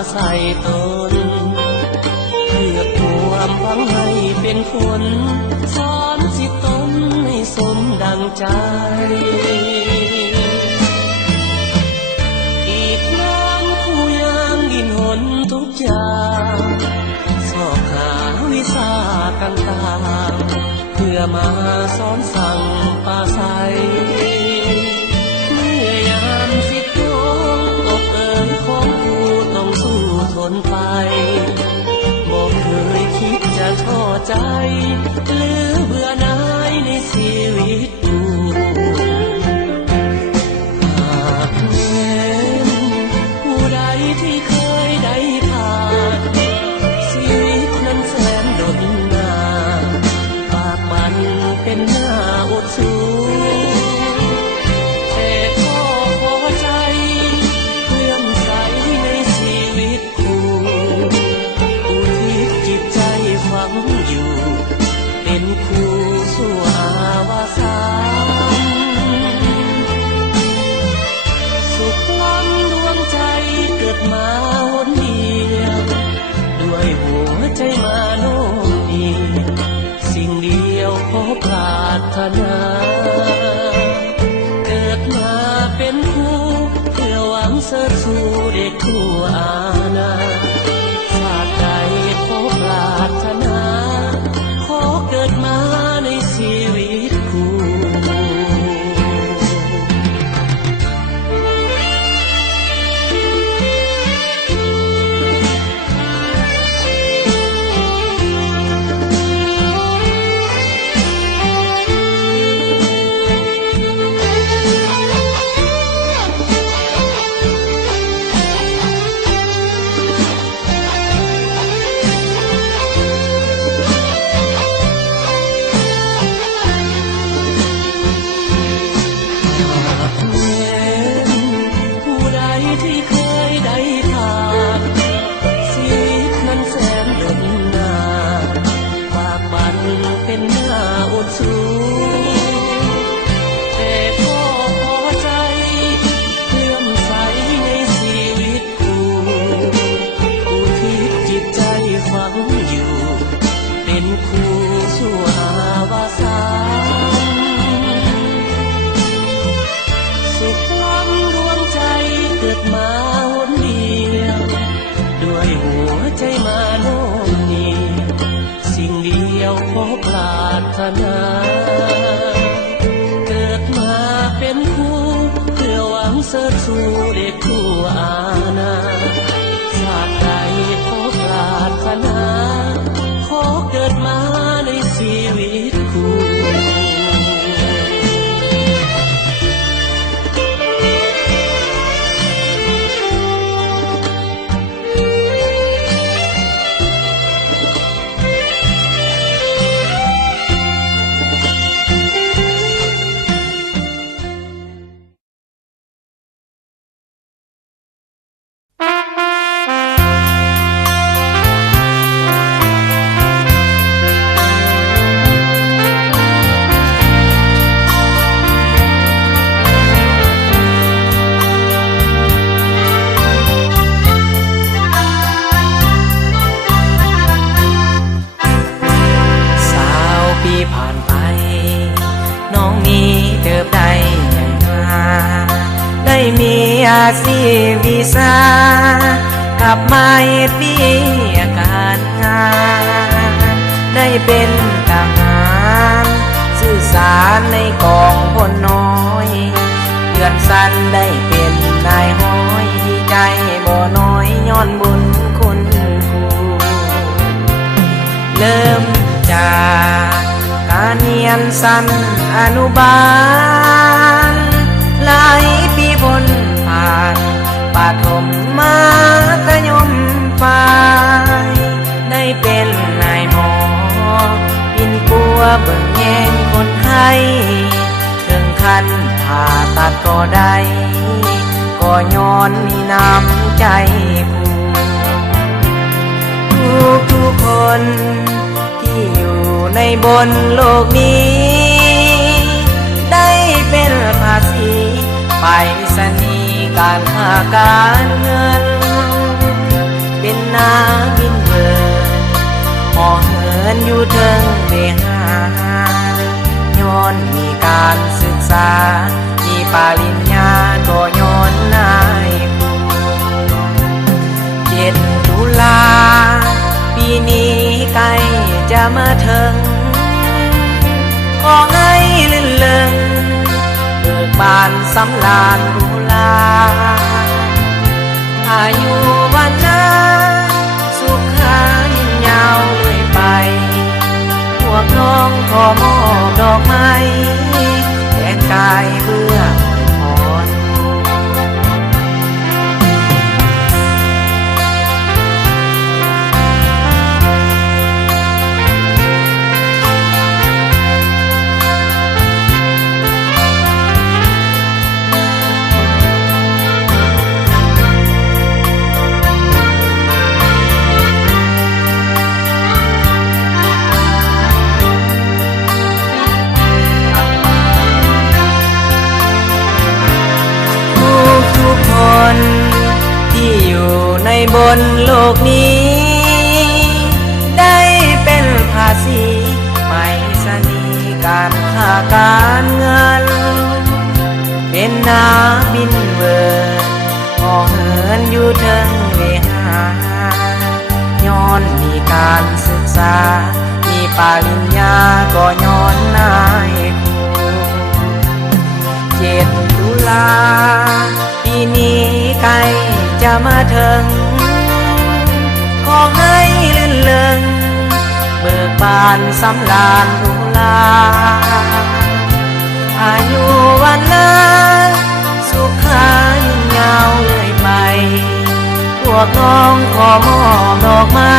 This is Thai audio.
มาใส่ตนเพื่อความหวังให้เป็นผลสอนสิตนให้สมดังใจอีกน้ำผู้ยามดินหนทุกอย่างสอบหาวิชาต่างๆเพื่อมาสอนสั่งป่าใสเมื่อยามสิโยงอกของผู้ต้องสู้ทนไปบอกเคยคิดจะท้อใจหรือเบื่อหน่ายในชีวิตหากแม้ผู้ใดที่เคยได้ผ่านชีวิตนั้นแสนดนนานปากมันเป็นหน้าอดสู้แต่ก็พอใจเลื่อมใสในชีวิตคู่อุทิศจิตใจฝังอยู่เป็นคู่สู่อาวสานสุขล้ำดวงใจเกิดมาหนเดียวด้วยหัวใจมาโน้มเอียงสิ่งเดียวขอปรารถนาเกิดมาเป็นคู่เพื่อหวังเสริฐสู่เด็กคู่อาณาชาติใดขอปรารถนาขอเกิดมาในชีวิตคู่เกิดมาเป็นคู่เพื่อหวังเสริฐสู่เด็กคู่อาณาชาติใดขอปรารถนาขอเกิดมาในชีวิตคู่อาชีพวิชากลับมาเหตุวิการงานได้เป็นทหารสื่อสารในกองพลน้อยเดือนสั้นได้เป็นนายห้อยดีใจบ่น้อยย้อนบุญคุณครูเริ่มจากการเรียนสั้นอนุบาลหลายปีพ้นผ่านปฐมมัธยมปลายได้เป็นนายหมอปิ่นปัวเบิ่งแยงคนไข้ถึงขั้นผ่าตัดก็ได้ก็ย้อนมีน้ำใจทุกคนที่อยู่ในบนโลกนี้ได้เป็นภาษีไปรษณีย์การค้าการเงิน เป็นนาบินเบินห่อเหินอยู่เทิงเวหาย้อนมีการศึกษามีปริญญาก็ย้อนนาย7 ตุลาปีนี้ใกล้จะมาถึงขอให้ลื่นเลิงเบิกบานสำราญรุลาอายุวันนาสุขายิ่งยาวเลยไปพวกน้องขอมอบดอกไม้แทนกายเพื่อพรที่อยู่ในบนโลกนี้ได้เป็นภาษีไม่สนีการค้าการเงินเป็นนาบินเวินห่อเหินอยู่เทิงเวหาย้อนมีการศึกษามีปริญญาก็ย้อนนายครู7 ตุลาปีนี้ใกล้จะมาถึงขอให้ลื่นเลิงเบิกบานสำราญรุลาอายุวันนาสุขายิ่งยาวเลยไปพวกน้องขอมอบดอกไม้